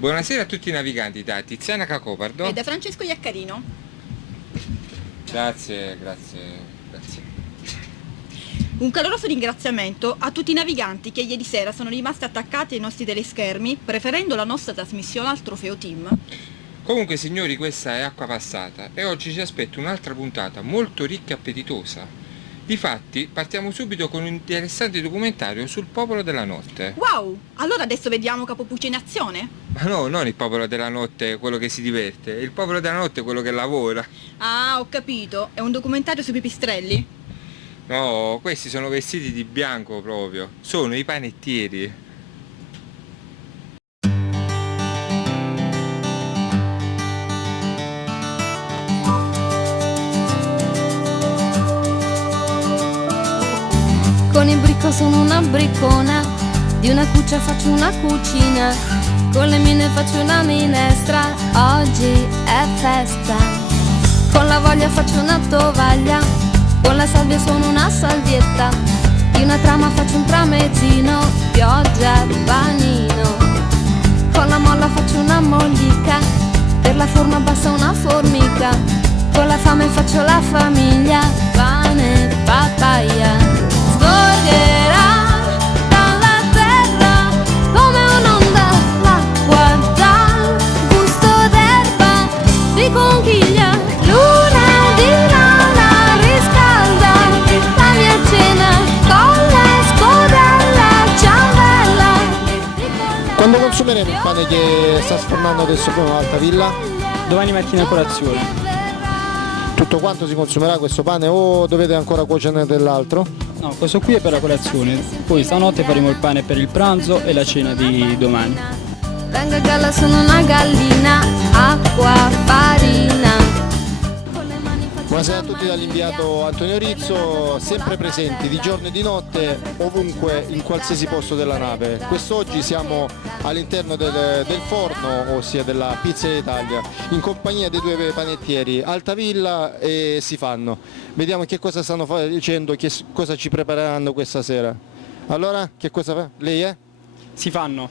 Buonasera a tutti i naviganti da Tiziana Cacopardo e da Francesco Iaccarino. Grazie. Un caloroso ringraziamento a tutti i naviganti che ieri sera sono rimasti attaccati ai nostri teleschermi preferendo la nostra trasmissione al Trofeo Team. Comunque signori, questa è acqua passata e oggi ci aspetta un'altra puntata molto ricca e appetitosa. Difatti partiamo subito con un interessante documentario sul popolo della notte. Wow! Allora adesso vediamo Capopuccia in azione? Ma no, non il popolo della notte quello che si diverte, il popolo della notte è quello che lavora. Ah, ho capito, è un documentario sui pipistrelli? No, questi sono vestiti di bianco proprio, sono i panettieri. Con il bricco sono una briccona, di una cuccia faccio una cucina, con le mine faccio una minestra, oggi è festa. Con la voglia faccio una tovaglia, con la salvia sono una salvietta, di una trama faccio un tramezzino, pioggia, panino. Con la molla faccio una mollica, per la forma basta una formica, con la fame faccio la famiglia, pane, papaya. Sgorgerà dalla terra come un'onda l'acqua dal gusto d'erba di conchiglia, luna di lana riscalda la mia cena con la scodella ciambella. Quando consumeremo il pane che sta sfornando adesso con Altavilla? Domani mattina a colazione. Tutto quanto si consumerà questo pane o dovete ancora cuocerne dell'altro? No, questo qui è per la colazione, poi stanotte faremo il pane per il pranzo e la cena di domani. Venga galla, sono una gallina, acqua, farina. Buonasera a tutti dall'inviato Antonio Rizzo, sempre presenti di giorno e di notte, ovunque, in qualsiasi posto della nave. Quest'oggi siamo all'interno del forno, ossia della Pizzeria Italia, in compagnia dei due panettieri Altavilla e Sifanno. Vediamo che cosa stanno facendo, che cosa ci prepareranno questa sera. Allora, che cosa fa? Lei è? Sifanno,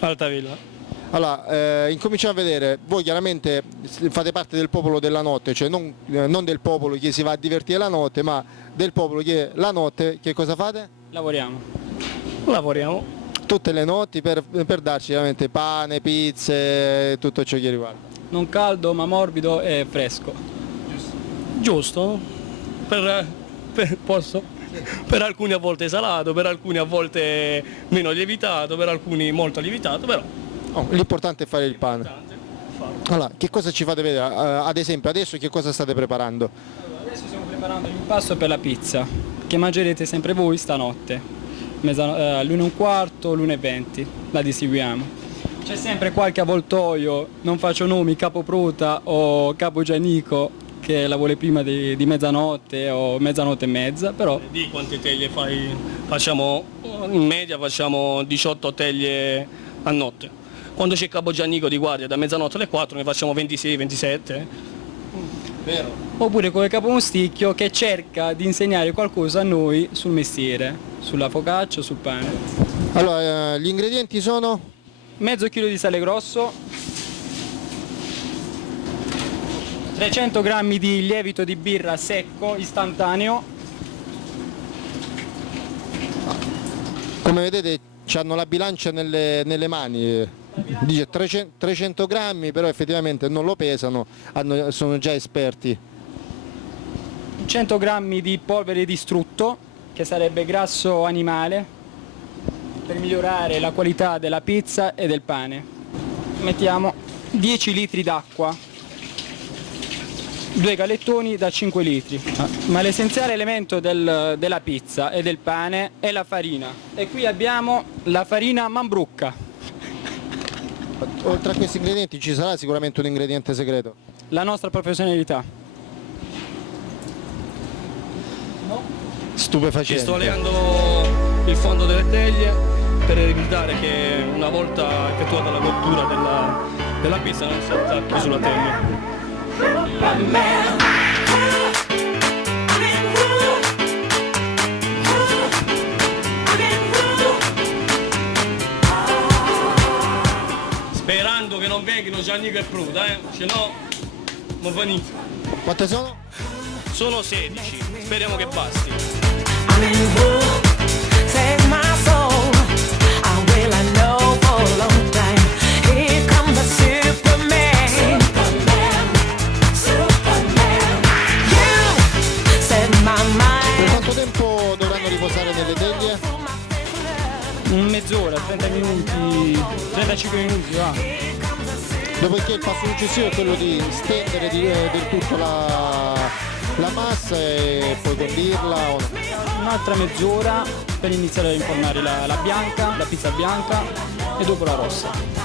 Altavilla. Allora, incominciamo a vedere, voi chiaramente fate parte del popolo della notte, cioè non del popolo che si va a divertire la notte, ma del popolo che la notte, che cosa fate? Lavoriamo. Tutte le notti per darci chiaramente pane, pizze, tutto ciò che riguarda. Non caldo ma morbido e fresco. Giusto? Posso? Per alcuni a volte salato, per alcuni a volte meno lievitato, per alcuni molto lievitato, però L'importante è fare il pane. Allora, che cosa ci fate vedere? Ad esempio, adesso che cosa state preparando? Adesso stiamo preparando l'impasto per la pizza, che mangerete sempre voi stanotte, l'1:15, l'1:20, la distribuiamo. C'è sempre qualche avvoltoio, non faccio nomi, Capo Pruta o Capo Gianico, che la vuole prima di mezzanotte o mezzanotte e mezza, però... Di quante teglie fai? In media facciamo 18 teglie a notte. Quando c'è Capo Giannico di guardia da mezzanotte alle 4 ne facciamo 26, 27. Vero. Oppure come Capo Mosticchio che cerca di insegnare qualcosa a noi sul mestiere, sulla focaccia, sul pane. Allora, gli ingredienti sono? Mezzo chilo di sale grosso, 300 grammi di lievito di birra secco, istantaneo. Come vedete hanno la bilancia nelle mani, dice 300 grammi, però effettivamente non lo pesano, sono già esperti. 100 grammi di polvere di strutto, che sarebbe grasso animale, per migliorare la qualità della pizza e del pane. Mettiamo 10 litri d'acqua, 2 galettoni da 5 litri. Ma l'essenziale elemento della pizza e del pane è la farina. E qui abbiamo la farina Mambrucca. Oltre a questi ingredienti ci sarà sicuramente un ingrediente segreto. La nostra professionalità. Stupefacente. Ci sto leando il fondo delle teglie per evitare che una volta effettuata la cottura della pizza non si attacchi sulla teglia. Giannico è pronta, se no non fa niente. Quante sono? Sono 16, speriamo che basti. I'm in woe, save my soul. I will, I know for a long time. Here comes the Superman. Superman. You set my Per mind. quanto tempo dovranno riposare nelle teglie? Mezz'ora, 30 minuti, 35 minuti, va. Dopodiché il passo successivo è quello di stendere del tutto la massa e poi condirla o no? Un'altra mezz'ora per iniziare a infornare la bianca, la pizza bianca e dopo la rossa.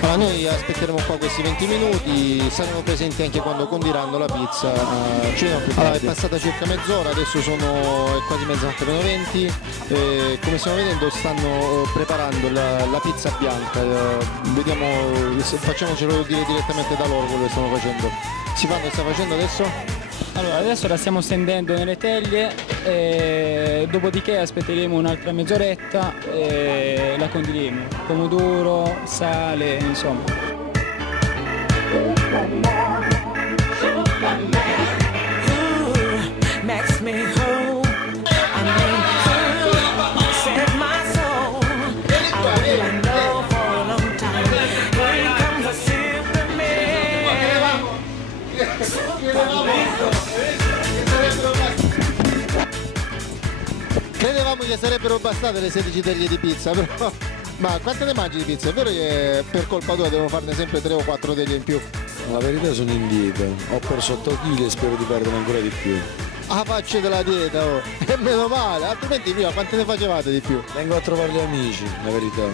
Allora noi aspetteremo qua questi 20 minuti, saremo presenti anche quando condiranno la pizza. Allora, è passata circa mezz'ora, adesso è quasi mezzanotte meno 20. Come stiamo vedendo stanno preparando la pizza bianca. Vediamo, facciamocelo dire direttamente da loro quello che stanno facendo. Silvano, sta facendo adesso? Allora, adesso la stiamo stendendo nelle teglie, dopodiché aspetteremo un'altra mezz'oretta e la condiremo. Pomodoro, sale, insomma. Makes me whole. I mean, save my soul. I will, I know for a long time. Here comes the Credevamo che sarebbero bastate le 16 teglie di pizza, però. Ma quante ne mangi di pizza? È vero che per colpa tua devo farne sempre 3 o 4 teglie in più? La verità sono indietro, ho perso 8 kg e spero di perdere ancora di più. Ah, faccio della dieta, oh! E meno male, altrimenti prima quante ne facevate di più? Vengo a trovare gli amici, la verità.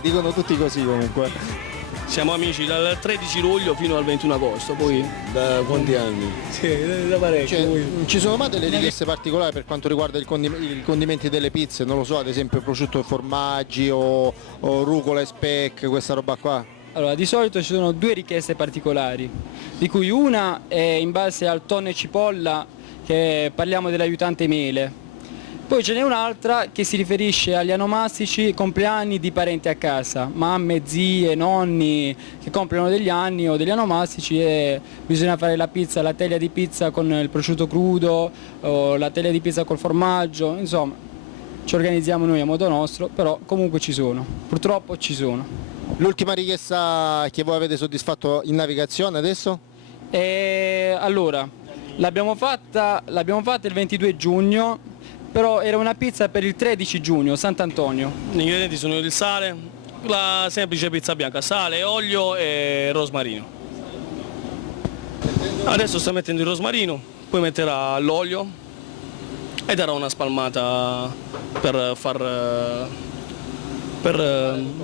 Dicono tutti così comunque. Siamo amici dal 13 luglio fino al 21 agosto, poi... Da quanti anni? Sì, da parecchio. Cioè, ci sono mai delle richieste particolari per quanto riguarda i condimenti delle pizze? Non lo so, ad esempio prosciutto e formaggi o rucola e speck, questa roba qua? Allora, di solito ci sono 2 richieste particolari, di cui una è in base al tonno e cipolla, che parliamo dell'aiutante mele. Poi ce n'è un'altra che si riferisce agli onomastici compleanni di parenti a casa, mamme, zie, nonni che compiono degli anni o degli onomastici e bisogna fare la pizza, la teglia di pizza con il prosciutto crudo o la teglia di pizza col formaggio, insomma ci organizziamo noi a modo nostro, però comunque ci sono, purtroppo ci sono. L'ultima richiesta che voi avete soddisfatto in navigazione adesso? Allora, l'abbiamo fatta il 22 giugno, però era una pizza per il 13 giugno, Sant'Antonio. Gli ingredienti sono il sale, la semplice pizza bianca, sale, olio e rosmarino. Adesso sta mettendo il rosmarino, poi metterà l'olio e darà una spalmata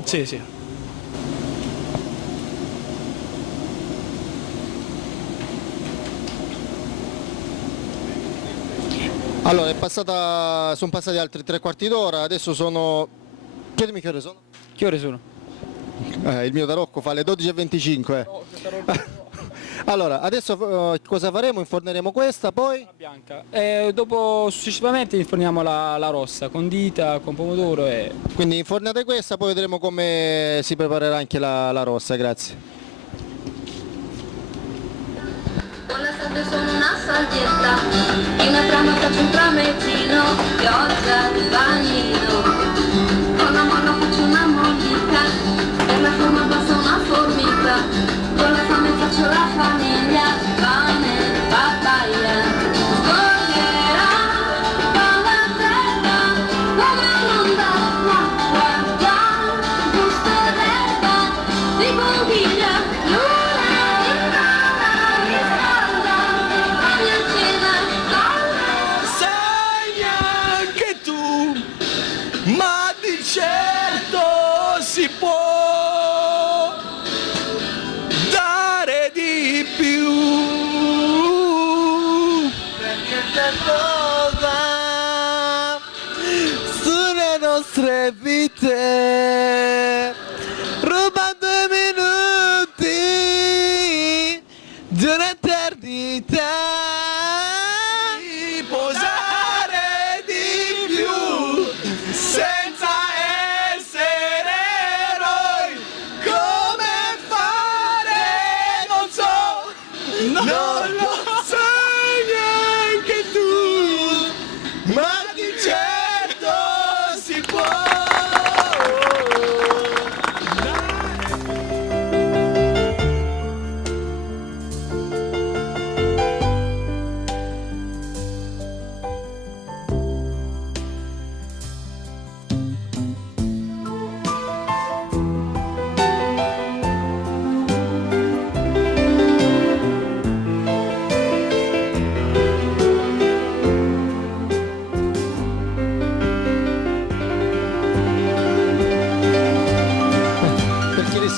sì. Allora, sono passati altri 3/4 d'ora, adesso sono... Chiedimi che ore sono? Che ore sono? Il mio tarocco fa le 12:25. Allora, adesso cosa faremo? Inforneremo questa, poi? La bianca. E dopo successivamente inforniamo la rossa, condita, con pomodoro e... Quindi infornate questa, poi vedremo come si preparerà anche la rossa, grazie. Buonasera, sono una saldietta, in una trama faccio un tramezzino, pioggia di bagnino, con la mano faccio una mollica, per la forma basta una formica, con la fame faccio la famiglia, pane, papaya, scorgerà, con la terra, come un'onda, guarda, gusto d'erba, di conchiglia, luna di Sai anche tu, ma di certo si può dare di più. Perché qualcosa sulle nostre vite, rubando i minuti di un'eternità. Posare di più senza essere eroi, come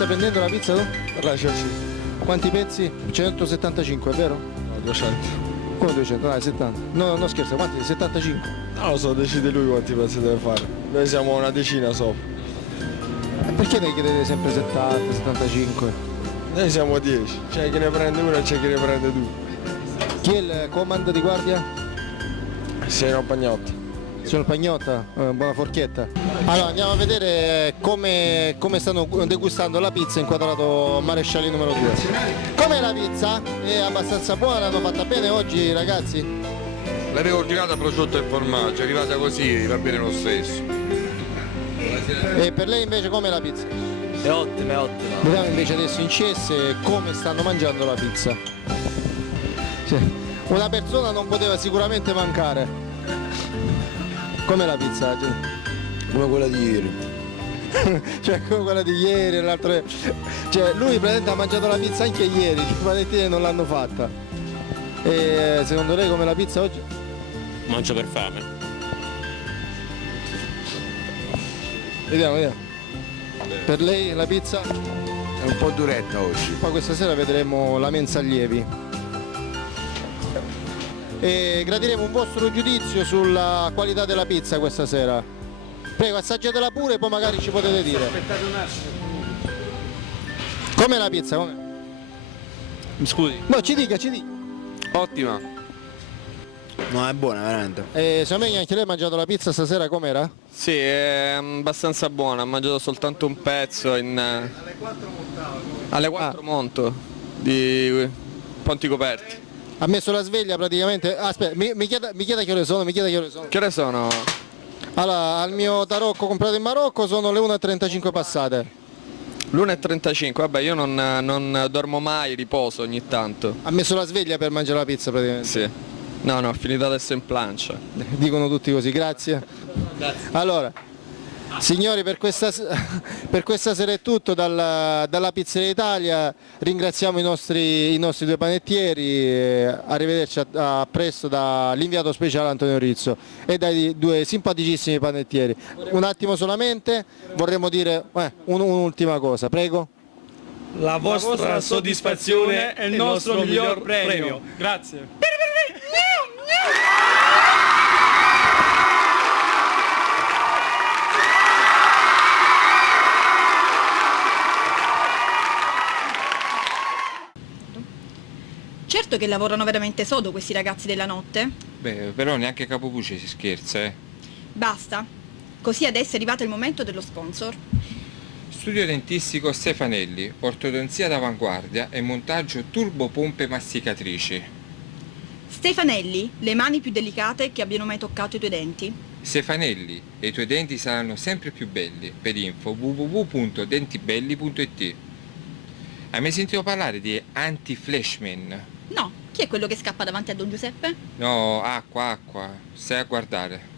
sta prendendo la pizza tu? Lascia sì. Quanti pezzi? 175, è vero? No, 200. Come 200? Dai, 70. No, non scherzo, quanti? 75? Non lo so, decide lui quanti pezzi deve fare. Noi siamo una decina sopra. E perché ne chiedete sempre 70, 75? Noi siamo 10. C'è chi ne prende uno e c'è chi ne prende due. Chi è il comando di guardia? Sei un Pagnotta. Signor Pagnotta, buona forchetta. Allora andiamo a vedere come stanno degustando la pizza inquadrato Marescialli numero 2. Com'è la pizza? È abbastanza buona, l'hanno fatta bene oggi ragazzi? L'avevo ordinata prosciutto e formaggio, è arrivata così, va bene lo stesso. E per lei invece com'è la pizza? È ottima, è ottima. Vediamo invece adesso in CS come stanno mangiando la pizza. Cioè, una persona non poteva sicuramente mancare. Com'è la pizza? Come quella di ieri. Cioè come quella di ieri, l'altro. Cioè lui praticamente ha mangiato la pizza anche ieri, i panettini non l'hanno fatta. E secondo lei com'è la pizza oggi? Mangio per fame. Vediamo. Per lei la pizza? È un po' duretta oggi. Poi questa sera vedremo la mensa allievi. E gradiremo un vostro giudizio sulla qualità della pizza questa sera. Prego, assaggiatela pure, poi magari ci potete dire. Aspettate un attimo. Com'è la pizza? Com'è? Mi scusi? No, ci dica. Ottima. No, è buona veramente. Secondo me anche lei ha mangiato la pizza stasera, com'era? Sì, è abbastanza buona, ho mangiato soltanto un pezzo in... Alle 4 monto di Ponti Coperti. Ha messo la sveglia praticamente. Aspetta, mi chieda che ore sono, Che ore sono? Allora, al mio tarocco comprato in Marocco sono le 1:35 passate. L'1:35, vabbè io non dormo mai, riposo ogni tanto. Ha messo la sveglia per mangiare la pizza praticamente. Sì. No, ho finito adesso in plancia. Dicono tutti così, grazie. Allora, signori, per questa sera è tutto dalla Pizzeria Italia. Ringraziamo i nostri due panettieri. Arrivederci a presto dall'inviato speciale Antonio Rizzo e dai due simpaticissimi panettieri. Un attimo solamente, vorremmo dire un'ultima cosa, prego. La vostra soddisfazione è il nostro miglior premio. Grazie. Certo che lavorano veramente sodo questi ragazzi della notte. Beh, però neanche Capopucci si scherza, Basta. Così adesso è arrivato il momento dello sponsor. Studio dentistico Stefanelli, ortodonzia d'avanguardia e montaggio turbopompe masticatrici. Stefanelli, le mani più delicate che abbiano mai toccato i tuoi denti. Stefanelli, e i tuoi denti saranno sempre più belli. Per info www.dentibelli.it. Hai mai sentito parlare di Anti-Flashman? No, chi è quello che scappa davanti a Don Giuseppe? No, acqua, stai a guardare.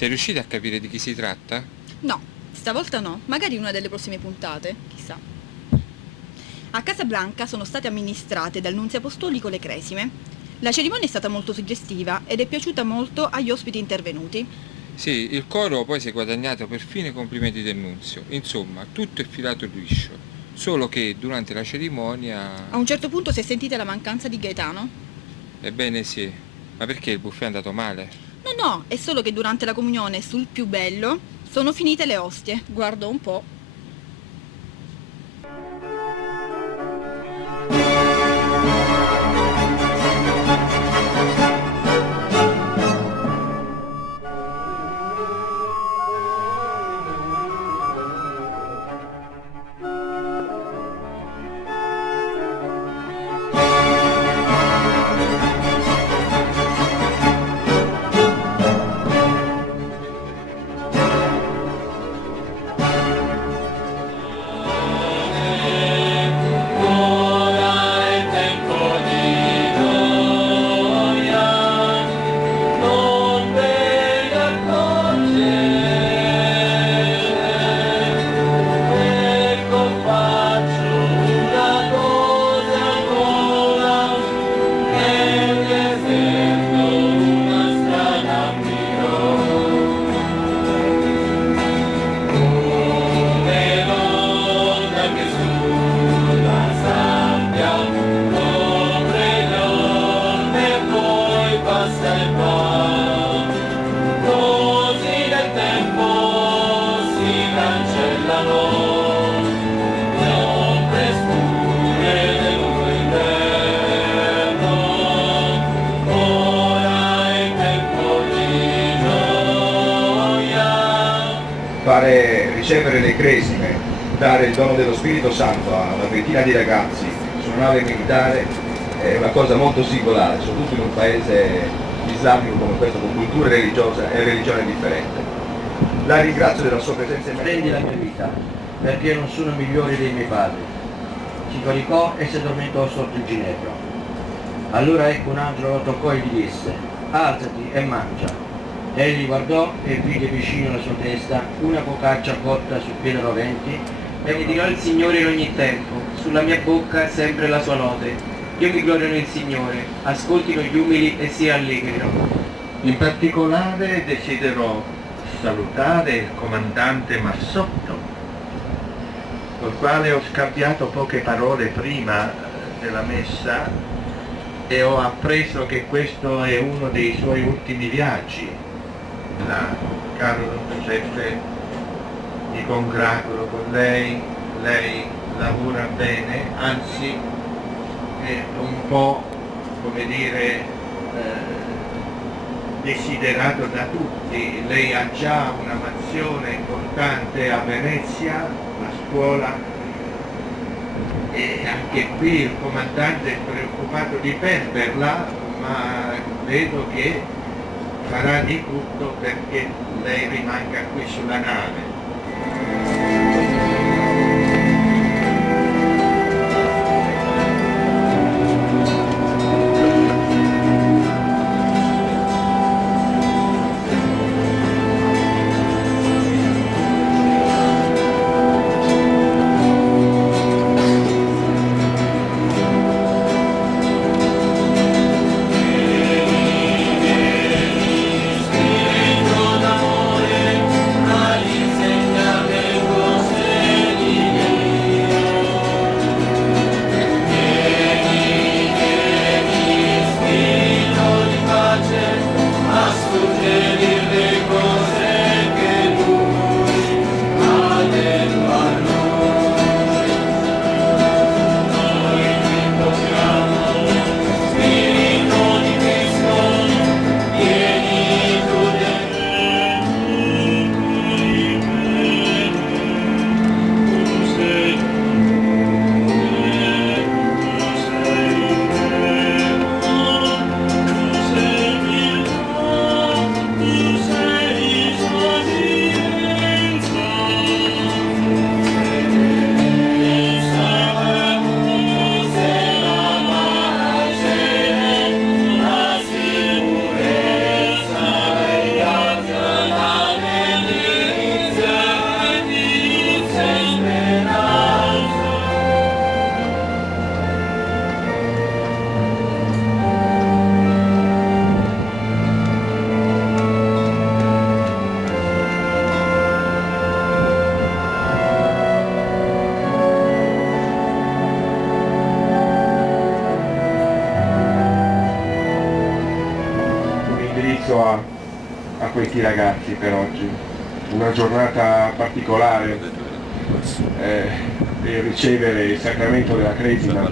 Sei riuscita a capire di chi si tratta? No, stavolta no, magari in una delle prossime puntate, chissà. A Casablanca sono state amministrate dal nunzio apostolico le cresime. La cerimonia è stata molto suggestiva ed è piaciuta molto agli ospiti intervenuti. Sì, il coro poi si è guadagnato perfino i complimenti del nunzio. Insomma, tutto è filato liscio. Solo che durante la cerimonia... A un certo punto si è sentita la mancanza di Gaetano? Ebbene sì. Ma perché il buffet è andato male? No, è solo che durante la comunione sul più bello sono finite le ostie. Guardo un po'. Ricevere le cresime, dare il dono dello Spirito Santo a una ventina di ragazzi su una nave militare è una cosa molto singolare, soprattutto in un paese islamico come questo, con cultura religiosa e religione differente. La ringrazio della sua presenza in me. Prendi la mia vita, perché non sono migliori dei miei padri. Si coricò e si addormentò sotto il ginepro. Allora ecco un angelo lo toccò e gli disse: alzati e mangia. Egli guardò e vide vicino alla sua testa una focaccia cotta su pietre roventi. Benedirò il Signore in ogni tempo, sulla mia bocca sempre la sua lode. Io mi glorio nel Signore, ascoltino gli umili e si rallegrino. In particolare desidero salutare il comandante Massotto, col quale ho scambiato poche parole prima della messa e ho appreso che questo è uno dei suoi ultimi viaggi. Caro Don Giuseppe, mi congratulo con lei lavora bene, anzi è un po', come dire, desiderato da tutti. Lei ha già una mansione importante a Venezia, la scuola, e anche qui il comandante è preoccupato di perderla, ma vedo che farà di tutto perché lei rimanga qui sulla nave. Alice dedicato a questi ragazzi per oggi. Una giornata particolare per ricevere il sacramento della Cresima.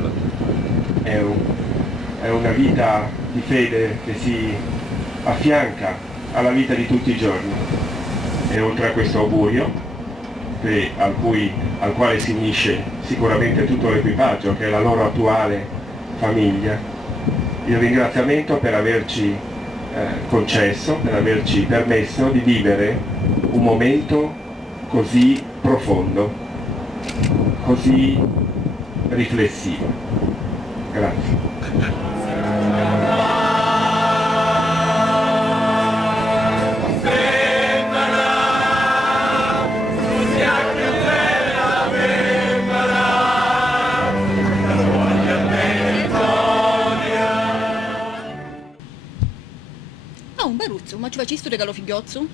È una vita di fede che si affianca alla vita di tutti i giorni. E oltre a questo augurio, al quale si unisce sicuramente tutto l'equipaggio, che è la loro attuale famiglia, il ringraziamento per averci concesso, per averci permesso di vivere un momento così profondo, così riflessivo. Grazie. Un baruzzo, ma ci facci sto regalo figliozzo?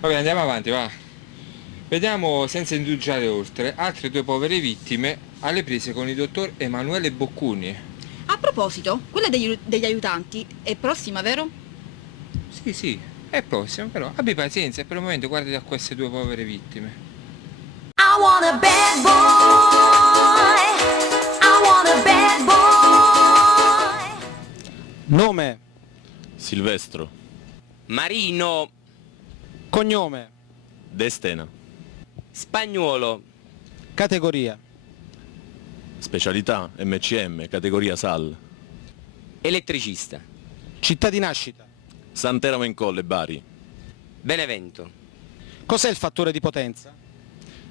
Vabbè, andiamo avanti, va. Vediamo, senza indugiare oltre, altre 2 povere vittime alle prese con il dottor Emanuele Boccuni. A proposito, quella degli aiutanti è prossima, vero? Sì, è prossima, però abbi pazienza e per il momento guardi a queste 2 povere vittime. I want a bad boy. I want a bad boy. Nome? Silvestro. Marino. Cognome? Destena. Spagnuolo. Categoria? Specialità MCM, categoria SAL. Elettricista. Città di nascita? Sant'Eramo in Colle, Bari. Benevento. Cos'è il fattore di potenza?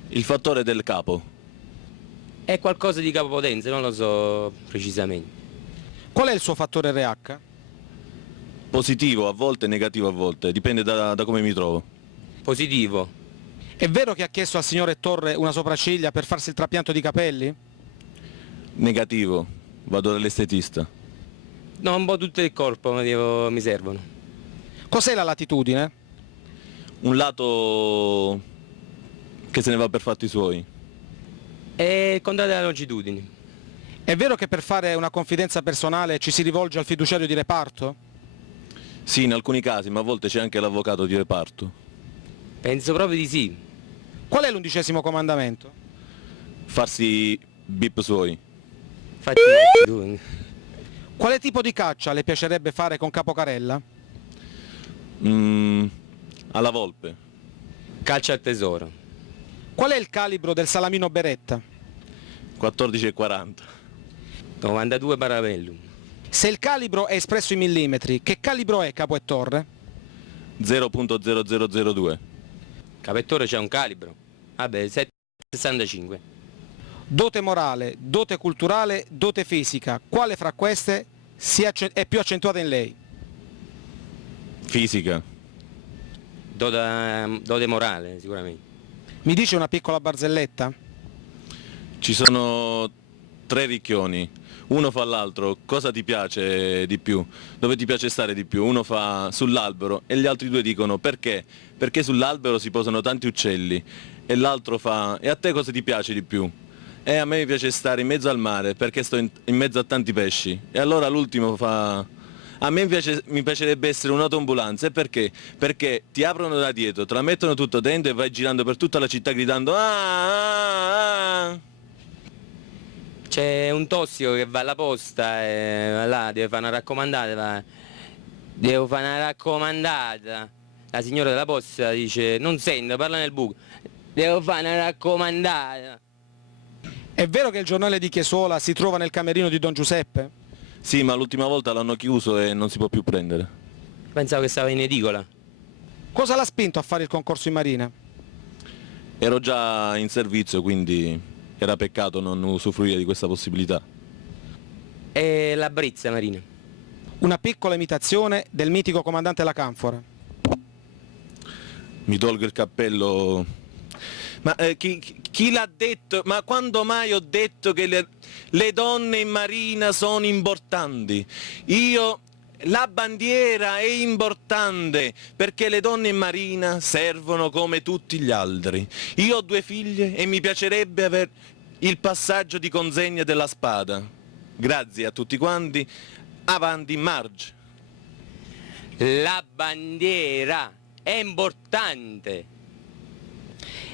Il fattore del capo. È qualcosa di capopotenza, non lo so precisamente. Qual è il suo fattore RH? Positivo a volte, negativo a volte, dipende da come mi trovo. Positivo. È vero che ha chiesto al signore Torre una sopracciglia per farsi il trapianto di capelli? Negativo, vado dall'estetista. No, un po' tutto il corpo mi servono. Cos'è la latitudine? Un lato che se ne va per fatti suoi. È il contrario della longitudine. È vero che per fare una confidenza personale ci si rivolge al fiduciario di reparto? Sì, in alcuni casi, ma a volte c'è anche l'avvocato di reparto. Penso proprio di sì. Qual è l'11° comandamento? Farsi bip suoi. Fatti tu. Quale tipo di caccia le piacerebbe fare con Capocarella? Alla volpe. Caccia al tesoro. Qual è il calibro del salamino Beretta? 14,40. 92 Parabellum. Se il calibro è espresso in millimetri, che calibro è Capo e Torre? 0.0002. Capo e Torre c'è un calibro. Vabbè, 7,65. Dote morale, dote culturale, dote fisica. Quale fra queste è più accentuata in lei? Fisica. Dote morale, sicuramente. Mi dice una piccola barzelletta? Ci sono 3 ricchioni, uno fa l'altro, cosa ti piace di più? Dove ti piace stare di più? Uno fa sull'albero e gli altri 2 dicono perché? Perché sull'albero si posano tanti uccelli e l'altro fa e a te cosa ti piace di più? E a me mi piace stare in mezzo al mare perché sto in mezzo a tanti pesci. E allora l'ultimo fa a me mi piacerebbe essere un'autoambulanza e perché? Perché ti aprono da dietro, te la mettono tutto dentro e vai girando per tutta la città gridando ah. C'è un tossico che va alla posta e va là, deve fare una raccomandata, devo fare una raccomandata. La signora della posta dice, non sento, parla nel buco, devo fare una raccomandata. È vero che il giornale di Chiesola si trova nel camerino di Don Giuseppe? Sì, ma l'ultima volta l'hanno chiuso e non si può più prendere. Pensavo che stava in edicola. Cosa l'ha spinto a fare il concorso in Marina? Ero già in servizio, quindi era peccato non usufruire di questa possibilità. E la Brizza Marina. Una piccola imitazione del mitico comandante La Canfora. Mi tolgo il cappello. Ma chi l'ha detto? Ma quando mai ho detto che le donne in marina sono importanti? La bandiera è importante perché le donne in marina servono come tutti gli altri. Io ho 2 figlie e mi piacerebbe avere il passaggio di consegna della spada. Grazie a tutti quanti. Avanti Marge. La bandiera è importante.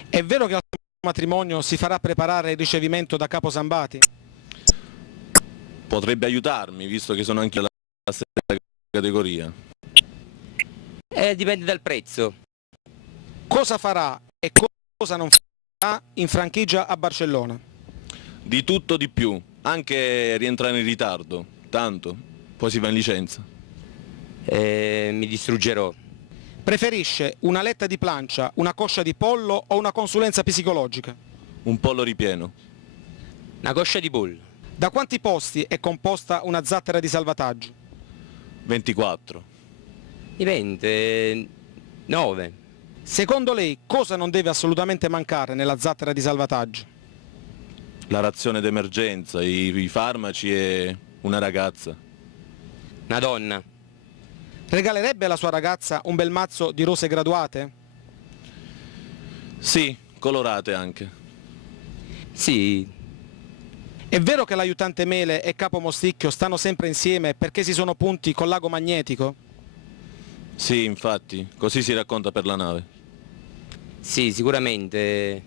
È vero che al matrimonio si farà preparare il ricevimento da capo Zambati? Potrebbe aiutarmi, visto che sono anche la stessa categoria. Dipende dal prezzo. Cosa farà e cosa non farà in franchigia a Barcellona? Di tutto di più, anche rientrare in ritardo, tanto, poi si va in licenza. Mi distruggerò. Preferisce una letta di plancia, una coscia di pollo o una consulenza psicologica? Un pollo ripieno. Una coscia di pollo. Da quanti posti è composta una zattera di salvataggio? 24. Dipende. 9. Secondo lei cosa non deve assolutamente mancare nella zattera di salvataggio? La razione d'emergenza, i farmaci e una ragazza. Una donna. Regalerebbe alla sua ragazza un bel mazzo di rose graduate? Sì, colorate anche. Sì. È vero che l'aiutante Mele e Capo Mosticchio stanno sempre insieme perché si sono punti col lago magnetico? Sì, infatti, così si racconta per la nave. Sì, sicuramente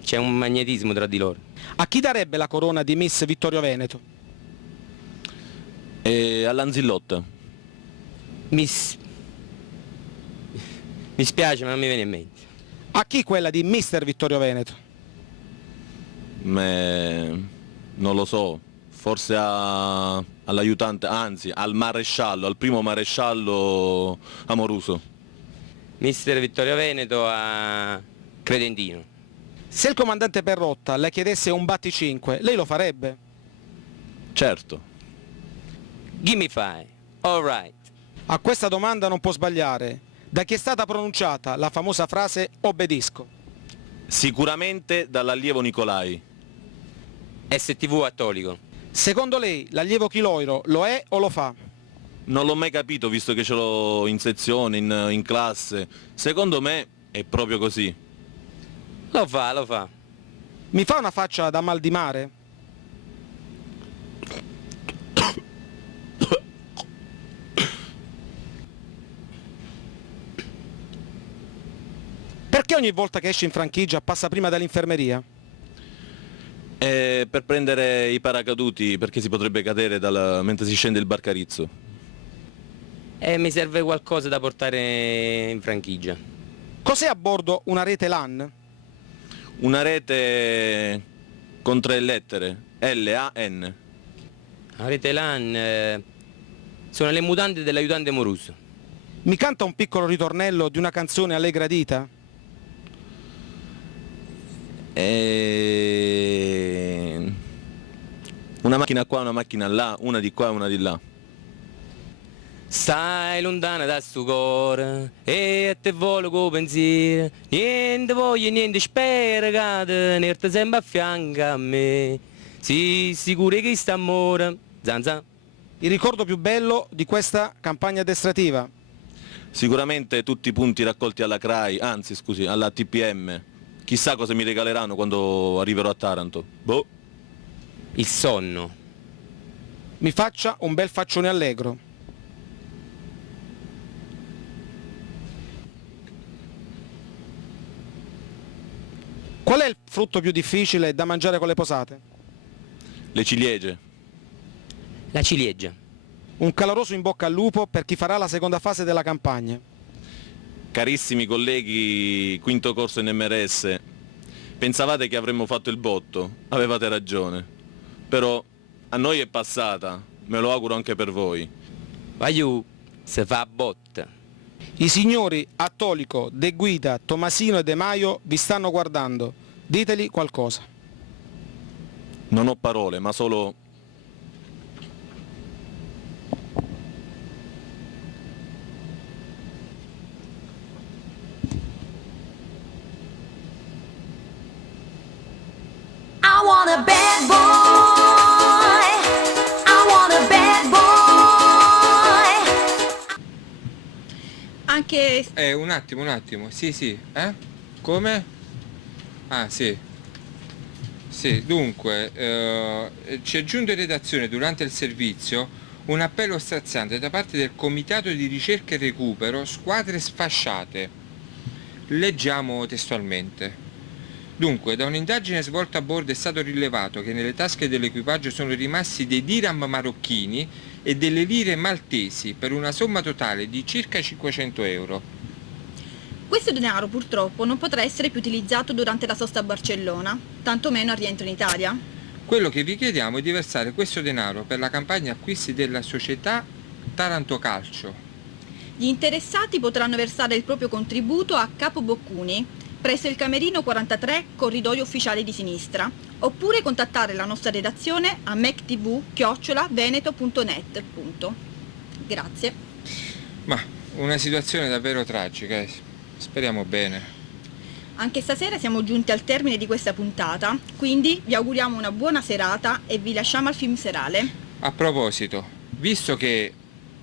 c'è un magnetismo tra di loro. A chi darebbe la corona di Miss Vittorio Veneto? E all'Anzillotta. Mi spiace, ma non mi viene in mente. A chi quella di Mister Vittorio Veneto? Non lo so, forse all'aiutante, anzi al maresciallo, al primo maresciallo Amoruso. Mister Vittorio Veneto a Credentino. Se il comandante Perrotta le chiedesse un batticinque, lei lo farebbe? Certo. Gimme five. All right. A questa domanda non può sbagliare. Da chi è stata pronunciata la famosa frase obbedisco? Sicuramente dall'allievo Nicolai. STV Attolico. Secondo lei l'allievo Chiloiro lo è o lo fa? Non l'ho mai capito, visto che ce l'ho in sezione, in classe. Secondo me è proprio così. Lo fa, lo fa. Mi fa una faccia da mal di mare? Perché ogni volta che esce in franchigia passa prima dall'infermeria? Per prendere i paracaduti, perché si potrebbe cadere mentre si scende il barcarizzo. Mi serve qualcosa da portare in franchigia. Cos'è a bordo una rete LAN? Una rete con 3 lettere, L-A-N. La rete LAN sono le mutande dell'aiutante Moruso. Mi canta un piccolo ritornello di una canzone a lei gradita? Una macchina qua, una macchina là, una di qua e una di là. Stai lontana da sto cuore e a te volo co pensiero. Niente voglio, niente spero che tenerti sempre a fianco a me. Sì, sicuro che sta amore. Zanza. Il ricordo più bello di questa campagna addestrativa? Sicuramente tutti i punti raccolti alla CRAI, anzi scusi, alla TPM. Chissà cosa mi regaleranno quando arriverò a Taranto. Boh. Il sonno. Mi faccia un bel faccione allegro. Qual è il frutto più difficile da mangiare con le posate? Le ciliegie. La ciliegia. Un caloroso in bocca al lupo per chi farà la seconda fase della campagna. Carissimi colleghi, quinto corso in MRS, pensavate che avremmo fatto il botto? Avevate ragione. Però a noi è passata, me lo auguro anche per voi. Vai se fa botta. I signori Attolico, De Guida, Tomasino e De Maio vi stanno guardando. Diteli qualcosa. Non ho parole, ma solo... I want a bad boy. I want a bad boy. Anche... un attimo, sì, Come? Ah, sì. Sì, dunque, ci è giunto in redazione durante il servizio Un appello straziante da parte del Comitato di Ricerca e Recupero Squadre Sfasciate. Leggiamo testualmente. Dunque, da un'indagine svolta a bordo è stato rilevato che nelle tasche dell'equipaggio sono rimasti dei dirham marocchini e delle lire maltesi per una somma totale di circa 500 euro. Questo denaro purtroppo non potrà essere più utilizzato durante la sosta a Barcellona, tantomeno al rientro in Italia. Quello che vi chiediamo è di versare questo denaro per la campagna acquisti della società Taranto Calcio. Gli interessati potranno versare il proprio contributo a Capo Boccuni, presso il Camerino 43, corridoio ufficiale di sinistra, oppure contattare la nostra redazione a mectv@veneto.net. Grazie. Ma una situazione davvero tragica, speriamo bene. Anche stasera siamo giunti al termine di questa puntata, quindi vi auguriamo una buona serata e vi lasciamo al film serale. A proposito, visto che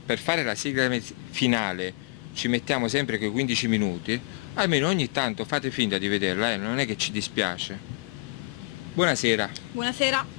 per fare la sigla finale ci mettiamo sempre quei 15 minuti, almeno ogni tanto fate finta di vederla, non è che ci dispiace. Buonasera. Buonasera.